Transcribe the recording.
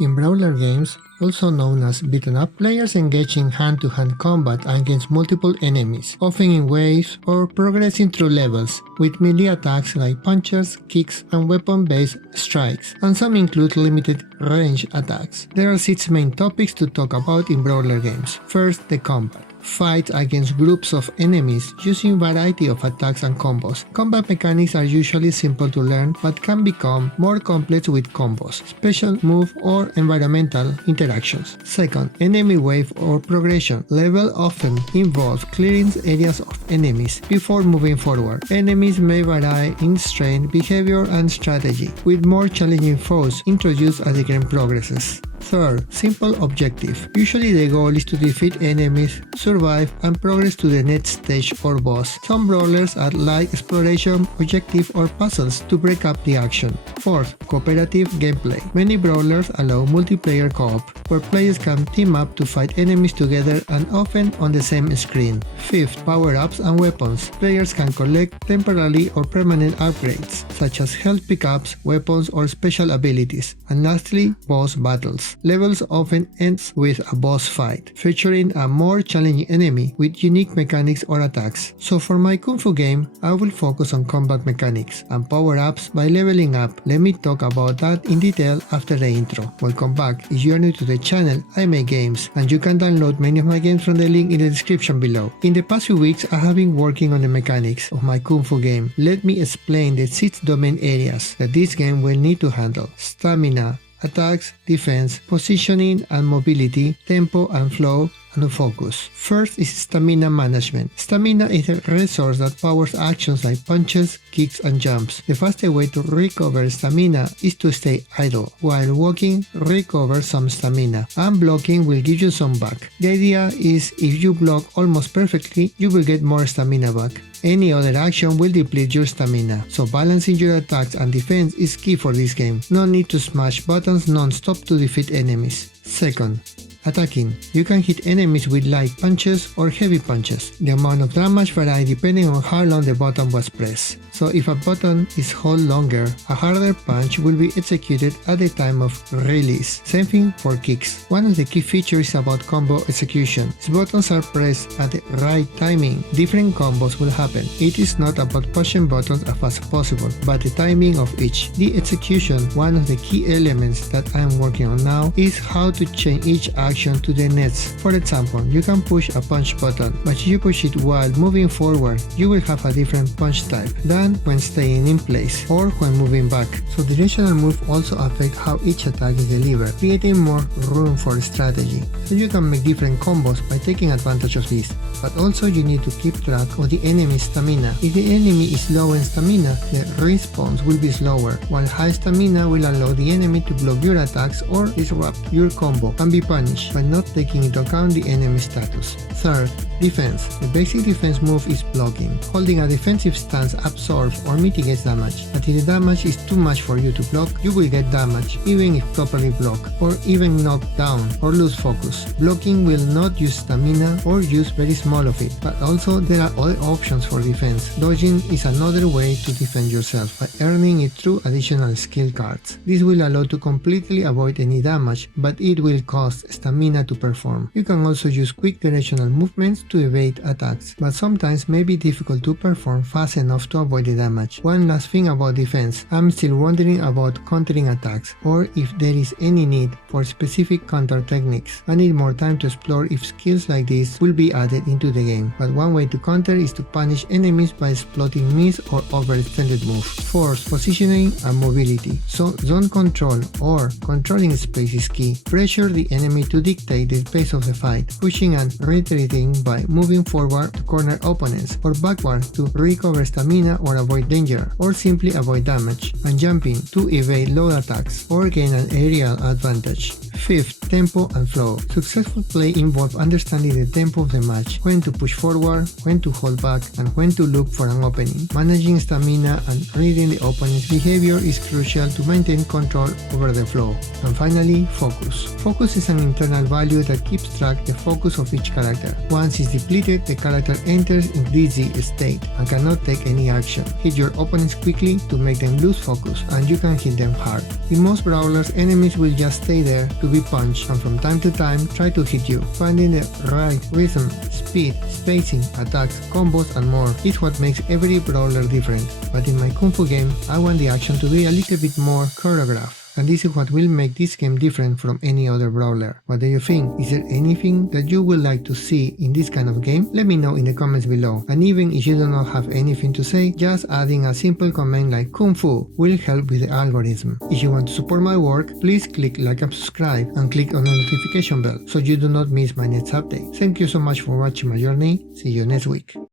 In brawler games, also known as beaten up, players engage in hand-to-hand combat against multiple enemies, often in waves or progressing through levels, with melee attacks like punches, kicks, and weapon-based strikes, and some include limited range attacks. There are 6 main topics to talk about in brawler games. First, the combat. Fight against groups of enemies using variety of attacks and combos. Combat mechanics are usually simple to learn but can become more complex with combos, special move or environmental interactions. Second, enemy wave or progression. Level often involves clearing areas of enemies before moving forward. Enemies may vary in strength, behavior, and strategy, with more challenging foes introduced as the game progresses. Third, simple objective. Usually the goal is to defeat enemies, survive, and progress to the next stage or boss. Some brawlers add light exploration, objective, or puzzles to break up the action. Fourth, cooperative gameplay. Many brawlers allow multiplayer co-op, where players can team up to fight enemies together and often on the same screen. Fifth, power-ups and weapons. Players can collect temporary or permanent upgrades, such as health pickups, weapons, or special abilities. And lastly, boss battles. Levels often ends with a boss fight, featuring a more challenging enemy with unique mechanics or attacks. So for my Kung Fu game, I will focus on combat mechanics and power-ups by leveling up. Let me talk about that in detail after the intro. Welcome back. If you are new to the channel, I make games, and you can download many of my games from the link in the description below. In the past few weeks, I have been working on the mechanics of my Kung Fu game. Let me explain the 6 domain areas that this game will need to handle: stamina, attacks, defense, positioning and mobility, tempo and flow, and focus. First is stamina management. Stamina is a resource that powers actions like punches, kicks, and jumps. The fastest way to recover stamina is to stay idle. While walking, recover some stamina, and blocking will give you some back. The idea is if you block almost perfectly, you will get more stamina back. Any other action will deplete your stamina, so balancing your attacks and defense is key for this game. No need to smash buttons non-stop to defeat enemies. Second, attacking. You can hit enemies with light punches or heavy punches. The amount of damage varies depending on how long the button was pressed. So if a button is held longer, a harder punch will be executed at the time of release. Same thing for kicks. One of the key features is about combo execution. If buttons are pressed at the right timing, different combos will happen. It is not about pushing buttons as fast as possible, but the timing of each. The execution, one of the key elements that I am working on now, is how to change each action to the next. For example, you can push a punch button, but if you push it while moving forward, you will have a different punch type than when staying in place or when moving back. So directional move also affect how each attack is delivered, creating more room for strategy. So you can make different combos by taking advantage of this, but also you need to keep track of the enemy's stamina. If the enemy is low in stamina, the response will be slower, while high stamina will allow the enemy to block your attacks or disrupt your combo and be punished by not taking into account the enemy status. Third, defense. The basic defense move is blocking. Holding a defensive stance absorbs or mitigates damage, but if the damage is too much for you to block, you will get damage even if properly blocked, or even knocked down or lose focus. Blocking will not use stamina or use very small of it, but also there are other options for defense. Dodging is another way to defend yourself by earning it through additional skill cards. This will allow to completely avoid any damage, but it will cost stamina to perform. You can also use quick directional movements to evade attacks, but sometimes may be difficult to perform fast enough to avoid the damage. One last thing about defense, I'm still wondering about countering attacks, or if there is any need for specific counter techniques. I need more time to explore if skills like this will be added into the game, but one way to counter is to punish enemies by exploiting miss or overextended move. Fourth, positioning and mobility. So zone control or controlling space is key. Pressure the enemy to dictate the pace of the fight, pushing and retreating by moving forward to corner opponents, or backward to recover stamina or avoid danger, or simply avoid damage, and jumping to evade low attacks or gain an aerial advantage. 5th, tempo and flow. Successful play involves understanding the tempo of the match, when to push forward, when to hold back, and when to look for an opening. Managing stamina and reading the opponent's behavior is crucial to maintain control over the flow. And finally, focus. Focus is an internal value that keeps track the focus of each character. Once it's depleted, the character enters in dizzy state and cannot take any action. Hit your opponents quickly to make them lose focus, and you can hit them hard. In most brawlers, enemies will just stay there to be punched and from time to time try to hit you. Finding the right rhythm, speed, spacing, attacks, combos and more is what makes every brawler different. But in my Kung Fu game, I want the action to be a little bit more choreographed. And this is what will make this game different from any other brawler. What do you think? Is there anything that you would like to see in this kind of game? Let me know in the comments below. And even if you do not have anything to say, just adding a simple comment like Kung Fu will help with the algorithm. If you want to support my work, please click like and subscribe and click on the notification bell so you do not miss my next update. Thank you so much for watching my journey. See you next week.